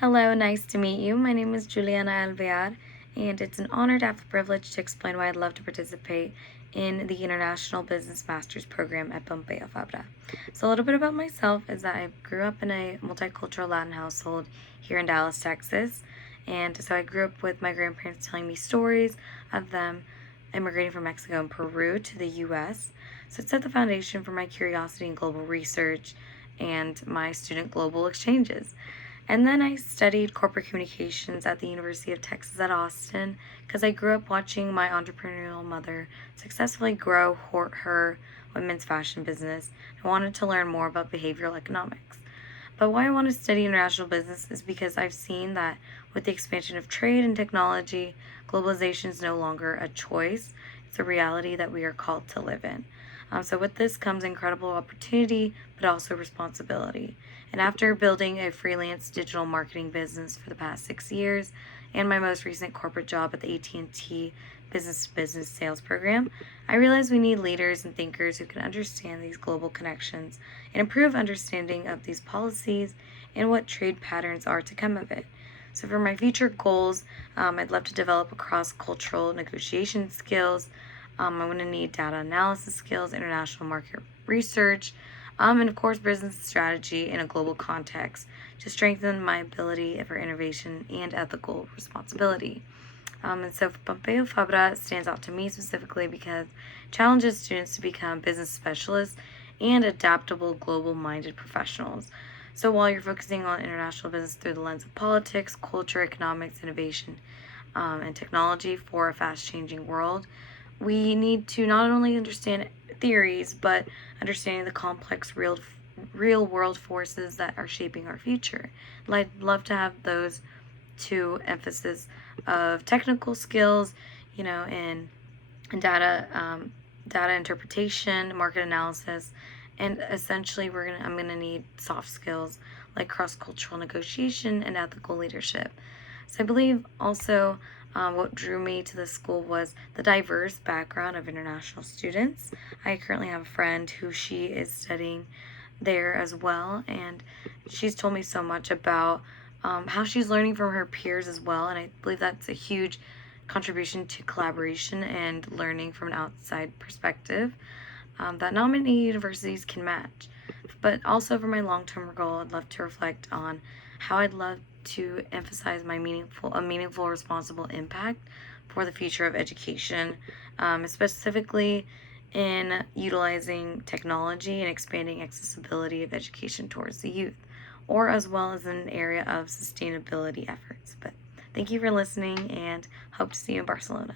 Hello, nice to meet you. My name is Juliana Alvear, and it's an honor to have the privilege to explain why I'd love to participate in the International Business Masters program at Pompeo Fabra. So, a little bit about myself is that I grew up in a multicultural Latin household here in Dallas, Texas. And so I grew up with my grandparents telling me stories of them immigrating from Mexico and Peru to the US. So it set the foundation for my curiosity in global research and my student global exchanges. And then I studied corporate communications at the University of Texas at Austin because I grew up watching my entrepreneurial mother successfully grow her women's fashion business. I wanted to learn more about behavioral economics. But why I want to study international business is because I've seen that with the expansion of trade and technology, globalization is no longer a choice, it's a reality that we are called to live in. So, with this comes incredible opportunity, but also responsibility. And after building a freelance digital marketing business for the past 6 years, and my most recent corporate job at the AT&T business to business sales program, I realized we need leaders and thinkers who can understand these global connections and improve understanding of these policies and what trade patterns are to come of it. So, for my future goals, I'd love to develop cross cultural negotiation skills. I'm going to need data analysis skills, international market research, and of course, business strategy in a global context to strengthen my ability for innovation and ethical responsibility. And so Pompeo Fabra stands out to me specifically because it challenges students to become business specialists and adaptable, global minded professionals. So while you're focusing on international business through the lens of politics, culture, economics, innovation, and technology for a fast changing world, we need to not only understand theories, but understanding the complex real world forces that are shaping our future. I'd love to have those two emphasis of technical skills, in data interpretation, market analysis, and essentially I'm gonna need soft skills like cross cultural negotiation and ethical leadership. So I believe also what drew me to the school was the diverse background of international students. I currently have a friend who she is studying there as well, and she's told me so much about how she's learning from her peers as well, and I believe that's a huge contribution to collaboration and learning from an outside perspective that not many universities can match. But also for my long-term goal, I'd love to reflect on how I'd love to emphasize a meaningful, responsible impact for the future of education, specifically in utilizing technology and expanding accessibility of education towards the youth, or as well as in an area of sustainability efforts. But thank you for listening and hope to see you in Barcelona.